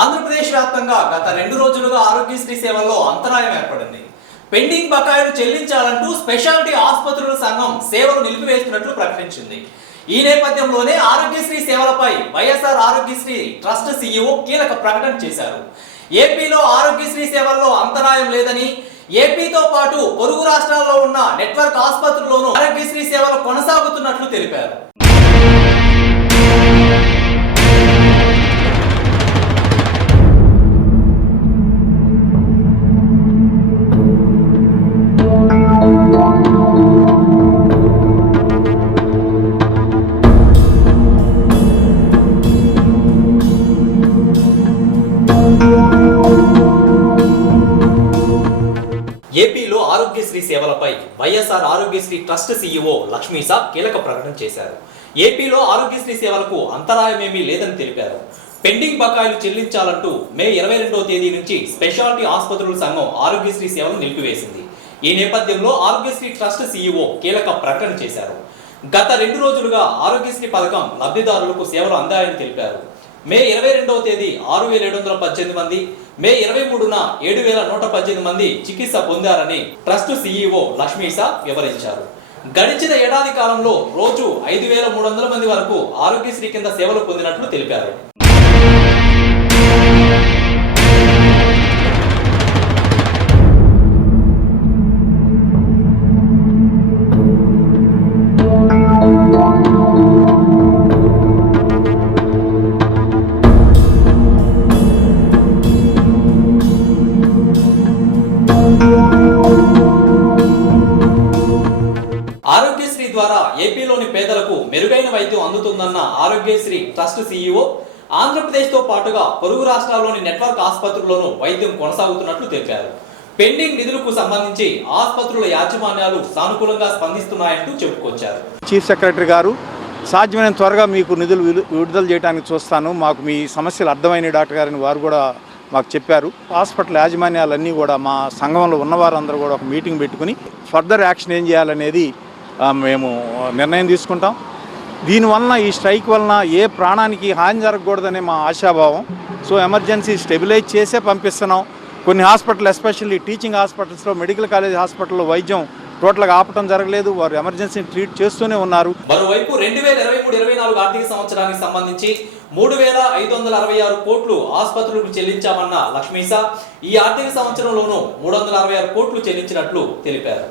ఆంధ్రప్రదేశ్ వ్యాప్తంగా గత రెండు రోజులుగా ఆరోగ్యశ్రీ సేవల్లో అంతరాయం ఏర్పడింది. పెండింగ్ బకాయిలు చెల్లించాలంటూ స్పెషాలిటీ ఆసుపత్రుల సంఘం సేవలు నిలిపివేస్తున్నట్లు ప్రకటించింది. ఈ నేపథ్యంలోనే ఆరోగ్యశ్రీ సేవలపై వైఎస్ఆర్ ఆరోగ్యశ్రీ ట్రస్ట్ సీఈఓ కీలక ప్రకటన చేశారు. ఏపీలో ఆరోగ్యశ్రీ సేవల్లో అంతరాయం లేదని ఏపీతో పాటు పొరుగు రాష్ట్రాల్లో ఉన్న నెట్వర్క్ ఆసుపత్రుల్లోనూ ఆరోగ్యశ్రీ సేవలు కొనసాగుతున్నట్లు తెలిపారు. ఏపీలో ఆరోగ్యశ్రీ సేవలపై వైఎస్ఆర్ ఆరోగ్యశ్రీ ట్రస్ట్ సీఈఓ లక్ష్మీసా కీలక ప్రకటన చేశారు. ఏపీలో ఆరోగ్యశ్రీ సేవలకు అంతరాయమేమీ లేదని తెలిపారు. పెండింగ్ బకాయిలు చెల్లించాలంటూ మే ఇరవై రెండవ తేదీ నుంచి స్పెషాలిటీ ఆసుపత్రుల సంఘం ఆరోగ్యశ్రీ సేవలు నిలిపివేసింది. ఈ నేపథ్యంలో ఆరోగ్యశ్రీ ట్రస్ట్ సీఈఓ కీలక ప్రకటన చేశారు. గత రెండు రోజులుగా ఆరోగ్యశ్రీ పథకం లబ్ధిదారులకు సేవలు అందాయని తెలిపారు. మే ఇరవై రెండవ తేదీ ఆరు వేల ఏడు వందల పద్దెనిమిది మంది మే ఇరవై మూడున ఏడు వేల నూట పద్దెనిమిది మంది చికిత్స పొందారని ట్రస్ట్ సీఈఓ లక్ష్మీసా వివరించారు. గడిచిన ఏడాది కాలంలో రోజు ఐదు వేల మూడు వందల మంది వరకు ఆరోగ్యశ్రీ కింద సేవలు పొందినట్లు తెలిపారు. ఏపీలోని పేదలకు మెరుగైన వైద్యం అందుతుందన్న ఆరోగ్యశ్రీ ట్రస్ట్ సీఈఓ ఆంధ్రప్రదేశ్తో పాటుగా పొరుగు రాష్ట్రాల్లోని నెట్వర్క్ ఆసుపత్రుల్లోనూ వైద్యం కొనసాగుతున్నట్లు తెలిపారు. పెండింగ్ నిధులకు సంబంధించి ఆసుపత్రుల యాజమాన్యాలు సానుకూలంగా స్పందిస్తున్నాయంటూ చెప్పుకొచ్చారు. చీఫ్ సెక్రటరీ గారు సాధ్యమైన త్వరగా మీకు నిధులు విడుదల చేయడానికి చూస్తాను. మాకు మీ సమస్యలు అర్థమైన డాక్టర్ గారిని వారు కూడా మాకు చెప్పారు. హాస్పిటల్ యాజమాన్యాలన్నీ కూడా మా సంఘంలో ఉన్నవారందరూ కూడా ఒక మీటింగ్ పెట్టుకుని ఫర్దర్ యాక్షన్ ఏం చేయాలనేది మేము నిర్ణయం తీసుకుంటాం. దీనివలన ఈ స్ట్రైక్ వలన ఏ ప్రాణానికి హాని జరగకూడదనే మా ఆశాభావం. సో ఎమర్జెన్సీ స్టెబిలైజ్ చేసే పంపిస్తున్నాం. కొన్ని హాస్పిటల్ ఎస్పెషల్లీ టీచింగ్ హాస్పిటల్స్లో మెడికల్ కాలేజ్ హాస్పిటల్లో వైద్యం టోటల్గా ఆపటం జరగలేదు. వారు ఎమర్జెన్సీని ట్రీట్ చేస్తూనే ఉన్నారు. మరోవైపు రెండు వేల ఇరవై మూడు ఇరవై నాలుగు ఆర్థిక సంవత్సరానికి సంబంధించి మూడు వేల ఐదు వందల అరవై ఆరు కోట్లు ఆసుపత్రులకు చెల్లించామన్న లక్ష్మీసా ఈ ఆర్థిక సంవత్సరంలోనూ మూడు వందల అరవై ఆరు కోట్లు చెల్లించినట్లు తెలిపారు.